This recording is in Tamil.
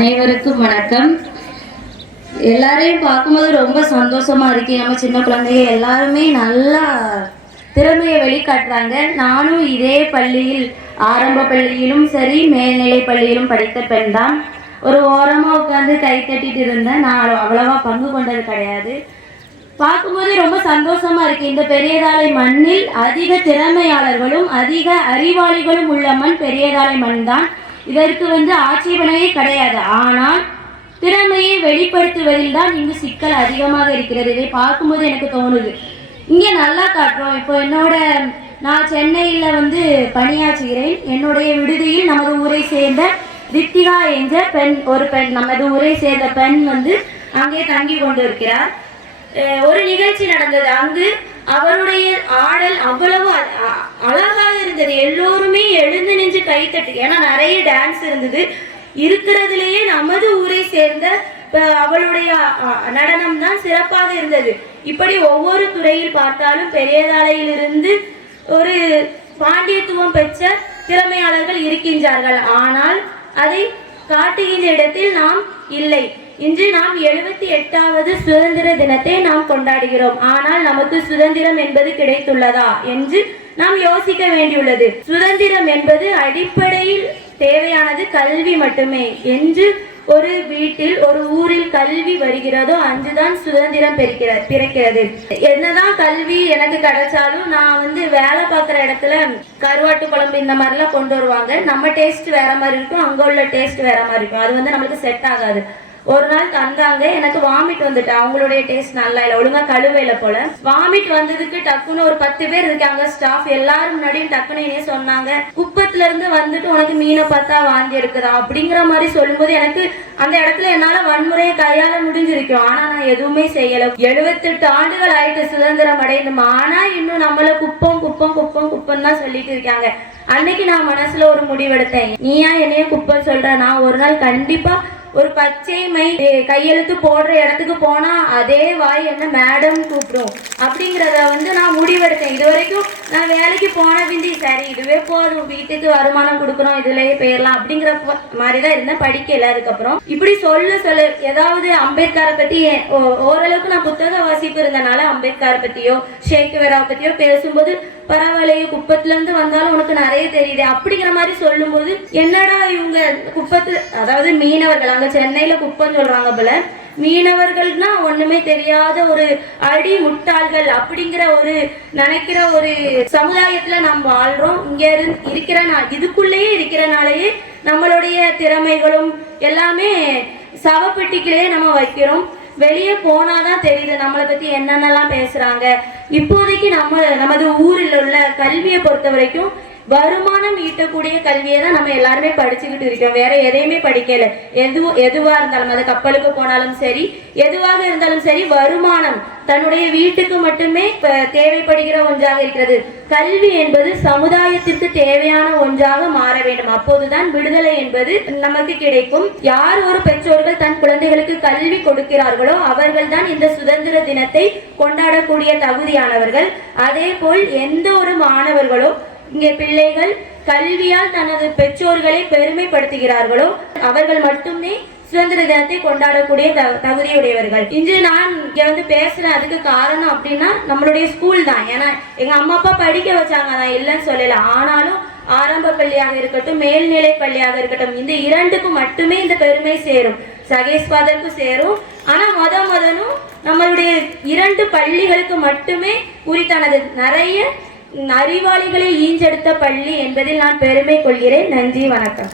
அனைவருக்கும் வணக்கம். எல்லாரையும் பார்க்கும்போது ரொம்ப சந்தோஷமா இருக்கு. நம்ம சின்ன குழந்தைங்க எல்லாருமே நல்லா திறமையை வெளிக்காட்டுறாங்க. நானும் இதே பள்ளியில் ஆரம்ப பள்ளியிலும் சரி மேல்நிலை பள்ளியிலும் படித்த பெண் தான். ஒரு ஓரமாக உட்காந்து கை தட்டிட்டு இருந்தேன். நான் அவ்வளவா பங்கு கொண்டது கிடையாது. பார்க்கும்போதே ரொம்ப சந்தோஷமா இருக்கு. இந்த பெரியதாலை மண்ணில் அதிக திறமையாளர்களும் அதிக அறிவாளிகளும் உள்ள மண் பெரியதாலை மண் தான். இதற்கு வந்து ஆட்சேபனையே கிடையாது. ஆனால் திறமையை வெளிப்படுத்துவதில் தான் இங்கு சிக்கல் அதிகமாக இருக்கிறது. இதை பார்க்கும்போது எனக்கு தோணுது. இங்கே நல்லா காட்டுறோம். இப்போ என்னோட நான் சென்னையில் வந்து பணியாற்றுகிறேன். என்னுடைய விடுதியில் நமது ஊரை சேர்ந்த ரித்திகா என்ற பெண் ஒரு பெண் நமது ஊரை சேர்ந்த பெண் வந்து அங்கே தங்கி கொண்டு இருக்கிறார் ஒரு நிகழ்ச்சி நடந்தது. அங்கு அவருடைய ஆடல் அவ்வளவு அ- அழகாக இருந்தது. எல்லோருமே எழுந்து நின்று கைத்தட்டு ஏன்னா நிறைய டான்ஸ் இருந்தது. இருக்கிறதுலேயே நமது ஊரை சேர்ந்த அவளுடைய நடனம் தான் சிறப்பாக இருந்தது. இப்படி ஒவ்வொரு துறையில் பார்த்தாலும் பெரியதாலையிலிருந்து ஒரு பாண்டியத்துவம் பெற்ற திறமையாளர்கள் இருக்கின்றார்கள். ஆனால் அதை காட்டுகின்ற இடத்தில் நாம் இல்லை. இன்று நாம் எழுபத்தி எட்டாவது சுதந்திர தினத்தை நாம் கொண்டாடுகிறோம். ஆனால் நமக்கு சுதந்திரம் என்பது கிடைத்துள்ளதா என்று நாம் யோசிக்க வேண்டியுள்ளது. சுதந்திரம் என்பது அடிப்படையில் தேவையானது கல்வி மட்டுமே. என்று ஒரு வீட்டில் ஒரு ஊரில் கல்வி வருகிறதோ அஞ்சுதான் சுதந்திரம் பெறுகிற பிறக்கிறது. என்னதான் கல்வி எனக்கு கிடைச்சாலும் நான் வந்து வேலை பார்க்குற இடத்துல கருவாட்டு குழம்பு இந்த மாதிரிலாம் கொண்டு வருவாங்க. நம்ம டேஸ்ட் வேற மாதிரி இருக்கும். அங்கே உள்ள டேஸ்ட் வேற மாதிரி இருக்கும். அது வந்து நம்மளுக்கு செட் ஆகாது. ஒரு நாள் தந்தாங்க எனக்கு வாமிட் வந்துட்டு. அவங்களுடைய டேஸ்ட் நல்லா இல்லை. ஒழுங்கா கழுவையில போல. வாமிட் வந்ததுக்கு டக்குன்னு ஒரு பத்து பேர் இருக்காங்க ஸ்டாஃப் எல்லாரும் முன்னாடியும் டக்குன்னு என்னைய சொன்னாங்க குப்பத்துல இருந்து வந்துட்டு உனக்கு மீனை பார்த்தா வாந்தி எடுக்குதா? அப்படிங்கிற மாதிரி சொல்லும்போது எனக்கு அந்த இடத்துல என்னால வன்முறையை கையாள முடிஞ்சிருக்கும். ஆனா நான் எதுவுமே செய்யல. எழுபத்தெட்டு ஆண்டுகள் ஆயிட்டு சுதந்திரம் அடைந்தோம். ஆனா இன்னும் நம்மள குப்பம் குப்பம் குப்பம் குப்பம் தான் சொல்லிட்டு இருக்காங்க. அன்னைக்கு நான் மனசுல ஒரு முடிவெடுத்தேன். நீ ஏன் என்னைய குப்பம் சொல்ற? நான் ஒரு நாள் கண்டிப்பா ஒரு பச்சை மை கையெழுத்து போடுற இடத்துக்கு போனா அதே வாய் என்ன மேடம் கூப்பிடும். அப்படிங்கிறத வந்து நான் முடிவெடுத்தேன். இது வரைக்கும் நான் வேலைக்கு போன பிந்தி சரி இதுவே போதும். வீட்டுக்கு வருமானம் கொடுக்கணும் இதுலயே போயிடலாம் அப்படிங்கிற ப- மாதிரிதான் இருந்தேன் படிக்கல அதுக்கப்புறம். இப்படி சொல்ல சொல்ல. ஏதாவது அம்பேத்கரை பத்தி ஓ- ஓரளவுக்கு நான் புத்தக வாசிப்பு இருந்தனால அம்பேத்கரை பத்தியோ ஷேக்வேராவை பத்தியோ பேசும்போது பரவாயில்லையே குப்பத்துல இருந்து வந்தாலும் உனக்கு நிறைய தெரியுது அப்படிங்கிற மாதிரி சொல்லும்போது என்னடா இவங்க குப்பத்து அதாவது மீனவர்கள் அங்க சென்னையில குப்பம் சொல்றாங்க போல மீனவர்கள்னா ஒண்ணுமே தெரியாத ஒரு அடி முட்டாள்கள் அப்படிங்கிற ஒரு நினைக்கிற ஒரு சமுதாயத்துல நாம் வாழ்றோம். இங்க இருக்கிற நான் இதுக்குள்ளேயே இருக்கிறனாலேயே நம்மளுடைய திறமைகளும் எல்லாமே சவப்பெட்டிக்கிலேயே நம்ம வைக்கிறோம். வெளியே போனாதான் தெரியுது நம்மளை பத்தி என்னென்னலாம் பேசுறாங்க. இப்போதைக்கு நம்ம நமது ஊரில் உள்ள கல்வியை பொறுத்த வரைக்கும் வருமானம் ஈட்டக்கூடிய கல்வியை தான் நம்ம எல்லாருமே படிச்சுக்கிட்டு இருக்கோம். வேற எதையுமே படிக்கல. எது எதுவா இருந்தாலும் அது கப்பலுக்கு போனாலும் சரி எதுவாக இருந்தாலும் சரி வருமானம் தன்னுடைய வீட்டுக்கு மட்டுமே தேவைப்படுகிற ஒன்றாக இருக்கிறது. கல்வி என்பது சமுதாயத்திற்கு தேவையான ஒன்றாக மாற வேண்டும். அப்போதுதான் விடுதலை என்பது நமக்கு கிடைக்கும். யார் ஒரு பெற்றோர்கள் தன் குழந்தைகளுக்கு கல்வி கொடுக்கிறார்களோ அவர்கள் தான் இந்த சுதந்திர தினத்தை கொண்டாடக்கூடிய தகுதியானவர்கள். அதே போல் எந்த ஒரு மாணவர்களோ இங்கே பிள்ளைகள் கல்வியால் தனது பெற்றோர்களை பெருமைப்படுத்துகிறார்களோ அவர்கள் மட்டுமே சுதந்திர தினத்தை கொண்டாடக்கூடிய த- தகுதியுடையவர்கள். இன்று நான் இங்க வந்து பேசுறேன் அதுக்கு காரணம் அப்படின்னா நம்மளுடைய ஸ்கூல் தான். ஏன்னா எங்க அம்மா அப்பா படிக்க வச்சாங்க நான் இல்லைன்னு சொல்லல. ஆனாலும் ஆரம்ப பள்ளியாக இருக்கட்டும் மேல்நிலை பள்ளியாக இருக்கட்டும் இந்த இரண்டுக்கும் மட்டுமே இந்த பெருமை சேரும். சகேஷ் ஃபாதருக்கும் சேரும். ஆனா மொத முதனும் நம்மளுடைய இரண்டு பள்ளிகளுக்கு மட்டுமே உரித்தானது நிறைய அறிவாளிகளை ஈஞ்செடுத்த பள்ளி என்பதில் நான் பெருமை கொள்கிறேன். நன்றி வணக்கம்.